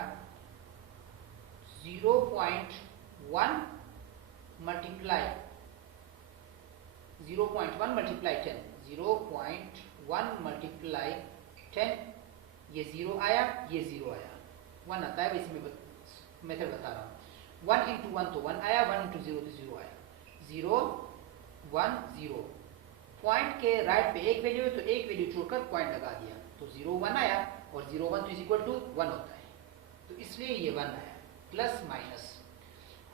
0.1 मल्टीप्लाई 0.1 मल्टीप्लाई 10, 0.1 मल्टीप्लाई 10, ये 0 आया, ये 0 आया, 1 आता है, वैसे मैं मेथड बता रहा हूँ, 1 इंटू 1 तो 1 आया, 1 इंटू 0 तो 0 आया, 0 1 0, पॉइंट के राइट पे एक वैल्यू है तो एक वैल्यू छोड़कर पॉइंट लगा दिया, तो 0 1 आया, और 0 1 तो इज इक्वल टू 1 होता है, तो इसलिए ये 1 आया, प्लस माइनस।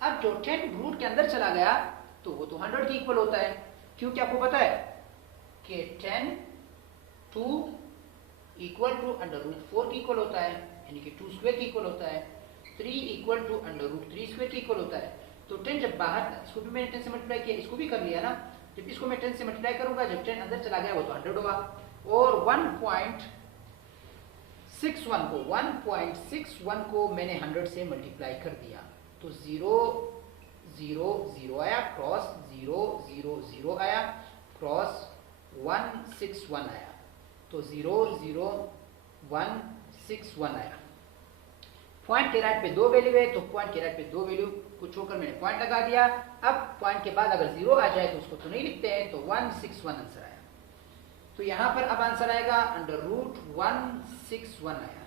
अब जो 10 रूट के अंदर चला गया तो वो तो 100 के इक्वल होता है, क्योंकि आपको पता है कि 10 2 इक्वल टू अंडर रूट 4 के इक्वल होता है, यानी कि 2 स्क्वायर के इक्वल होता है, 3 equal to under root 3 square के इक्वल होता है। तो 10 जब बाहर, इसको भी मैंने 10 से मल्टीप्लाई किया, इसको भी कर लिया ना, जब इसको मैं 10 से मल्टीप्लाई करूंगा, जब 10 अंदर चला गया वो तो 100 होगा, और 1.61 को मैंने 100 से मल्टीप्लाई कर दिया, तो 0 0 0 आया, क्रॉस 0 0 0 आया, क्रॉस 161 आया, तो 0 0 1 6 1 आया। पॉइंट के राइट पे दो वैल्यू है, तो पॉइंट के राइट पे दो वैल्यू को छोड़कर मैंने पॉइंट लगा दिया। अब पॉइंट के बाद अगर 0 आ जाए तो उसको तो नहीं लिखते हैं, तो 161 आंसर आया। तो यहाँ पर अब आंसर आएगा अंडर रूट 161 आया,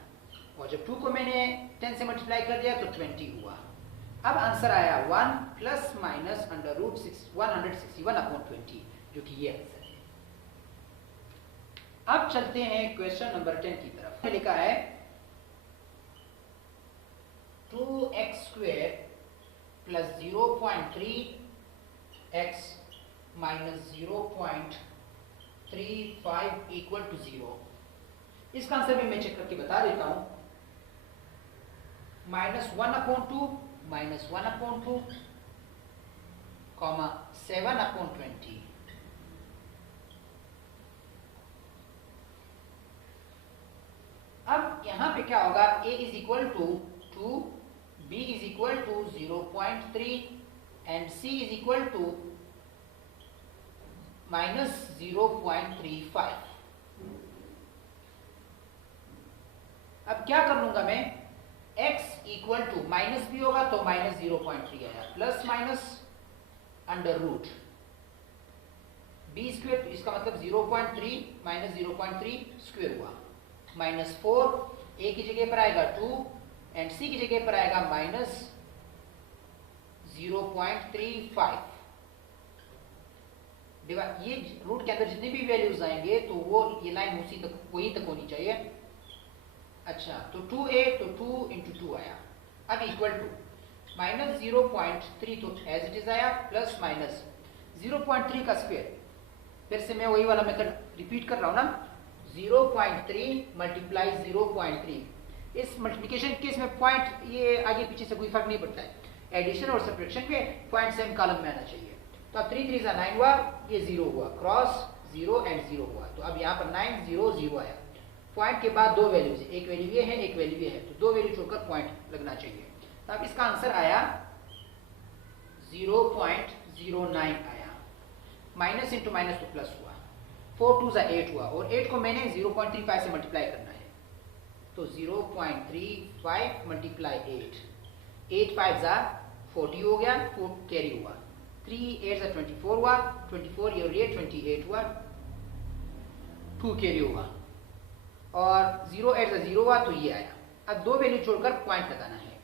और जब 2 को मैंने 10 से मल्टीप्लाई कर दिया तो 20 हुआ। अब आंसर आया 1 plus minus under root 161 upon 20, जो कि ये आंसर है। अब चलते हैं क्वेश्चन नंबर 10 की तरफ। लिखा है 2x² plus 0.3x minus 0.35 equal to 0। इसका आंसर भी मैं चेक करके बता देता हूं। -1/2 -1/2 कॉमा 7/20। अब यहां पे क्या होगा, a is equal to 2, b is equal to 0.3 and c is equal to -0.35। अब क्या कर लूंगा मैं, x इक्वल टू माइनस भी होगा तो -0.3 आया, plus minus under root b square, तो इसका मतलब 0.3 माइनस 0.3 स्क्वेयर हुआ, -4 a की जगह पर आएगा 2 एंड c की जगह पर आएगा -0.35। ये रूट के अंदर जितने भी वैल्यूज आएंगे तो वो ये लाइन उसी तक वही तक होनी चाहिए। अच्छा, तो 2a तो 2 इंटू 2 आया। अब इक्वल टू -0.3 तो एज इट इज आया, प्लस माइनस 0.3 का स्क्वायर, फिर से मैं वही वाला मेथड रिपीट कर रहा हूं ना, 0.3 मल्टीप्लाई 0.3। इस मल्टीप्लिकेशन केस में पॉइंट ये आगे पीछे से कोई फर्क नहीं पड़ता है, एडिशन और सब्ट्रैक्शन में पॉइंट सेम कॉलम में आना चाहिए। तो अब 3 3 9 हुआ, ये 0 हुआ, क्रॉस 0 एंड 0 हुआ, तो अब यहाँ पर 9 0 0 आया। पॉइंट के बाद 2 वैल्यूज, एक वैल्यू ये है एक वैल्यू ये है, तो 2 वैल्यू छोड़कर पॉइंट लगना चाहिए। तो अब इसका आंसर आया 0.09 आया, माइनस इंटू माइनस तो प्लस हुआ, 4 2 8 हुआ, और 8 को मैंने 0.35 से मल्टीप्लाई करना है, तो 0.35 मल्टीप्लाई 8 5 40 हो गया, 4 कैरी हुआ, 3 8 24 हुआ, 24 ये 28 हुआ, 2 कैरी हुआ, और 0 8 0 हुआ, तो ये आया। अब 2 वैल्यू छोड़कर पॉइंट लगाना है,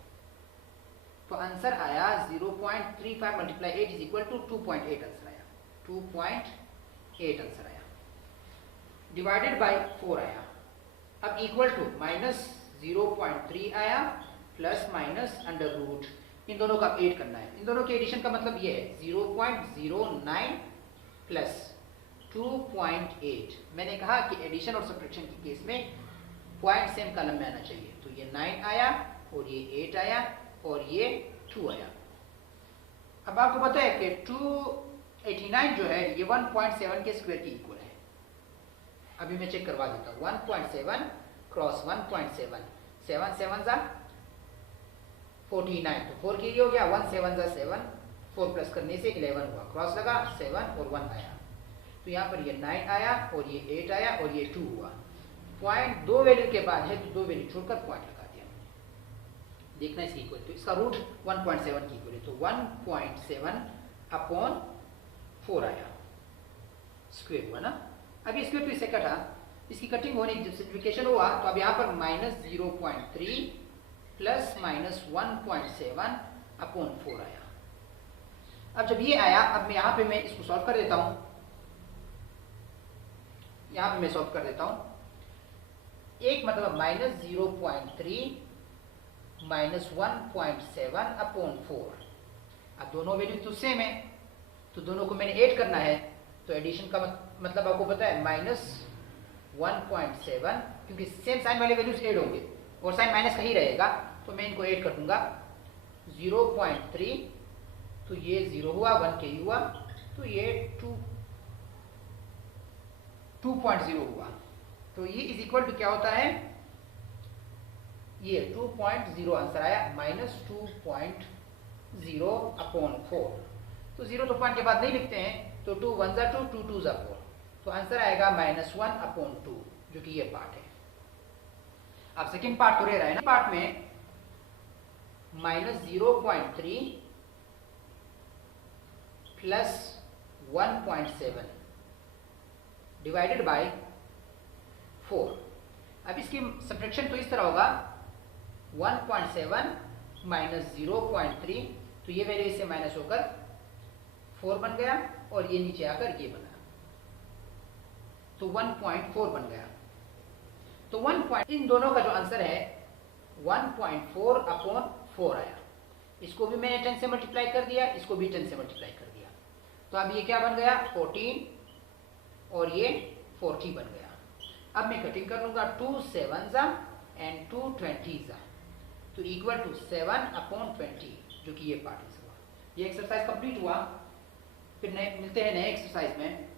तो आंसर आया 0.35 multiply 8 is equal to 2.8 answer आया, 2.8 आंसर आया, डिवाइडेड बाय 4 आया। अब इक्वल टू -0.3 आया, प्लस माइनस अंडर रूट, इन दोनों का ऐड करना है। इन दोनों के एडिशन का मतलब ये है 0.09 प्लस 2.8। मैंने कहा कि एडिशन और सब्ट्रैक्शन के केस में पॉइंट सेम कॉलम में आना चाहिए, तो ये 9 आया और ये 8 आया और ये 2 आया। अब आपको पता है कि 289 जो है ये 1.7 के स्क्वायर की इक्वल है। अभी मैं चेक करवा देता हूँ, 1.7 क्रॉस 1.7, 7 7 जा 49, तो 4 कैरी हो गया, 1 7 जा 7, 4 प्लस करने से 11 हुआ, क्रॉस लगा 7 और 1 आया, तो यहाँ पर ये 9 आया और ये 8 आया और ये 2 हुआ। पॉइंट 2 वैल्यू के बाद है तो 2 वैल्यू छोड़कर पॉइंट लगा दिया, देखना इसकी इक्वल, तो इसका रूट 1.7 की इक्वल है, तो 1.7 अपॉन 4 आया, स्क्वायर हुआ ना। अब ये स्क्वायर तो इससे कटा, इसकी कटिंग होने जब सिम्प्लिफिकेशन हुआ तो अब यहाँ पर -0.3 प्लस -1.7 अपॉन 4 आया। अब जब ये आया, अब मैं यहाँ पे मैं इसको सॉल्व कर देता हूँ, यहाँ पे मैं सॉल्व कर देता हूँ। एक मतलब -0.3 -1.7 अपॉन 4। अब दोनों वैल्यू तो सेम है, तो दोनों को मैंने ऐड करना है, तो एडिशन का मतलब आपको पता है -1.7, क्योंकि सेम साइन वाले वैल्यूज ऐड होंगे और साइन माइनस का ही रहेगा, तो मैं इनको ऐड कर दूंगा। 0.3 तो ये 0 हुआ, 1 के हुआ, तो ये 2.0 हुआ, तो ये इज इक्वल टू क्या होता है, ये 2.0 आंसर आया, -2.0 अपॉन 4। तो 0 तो पॉइंट के बाद नहीं लिखते हैं, तो 2 1 जा 2, 2 2 जा 4, तो आंसर आएगा -1 अपॉन 2, जो कि ये पार्ट है। अब सेकंड पार्ट तो रह रहा है ना, पार्ट में -0.3 प्लस 1.7 डिवाइडेड बाय 4। अब इसकी सब्ट्रैक्शन तो इस तरह होगा 1.7 माइनस 0.3, तो ये वैल्यू इससे माइनस होकर 4 बन गया और ये नीचे आकर ये बना, तो 1.4 बन गया। तो 1 इन दोनों का जो आंसर है 1.4/4 आया। इसको भी मैंने 10 से मल्टीप्लाई कर दिया, इसको भी 10 से मल्टीप्लाई कर दिया, तो अब ये क्या बन गया 14 और ये 40 बन गया। अब मैं कटिंग कर लूंगा 2 7s एंड 2 20s, तो इक्वल टू 7/20, जो कि ये पार्ट हुआ। ये एक्सरसाइज कंप्लीट हुआ। फिर नए मिलते हैं नए एक्सरसाइज में।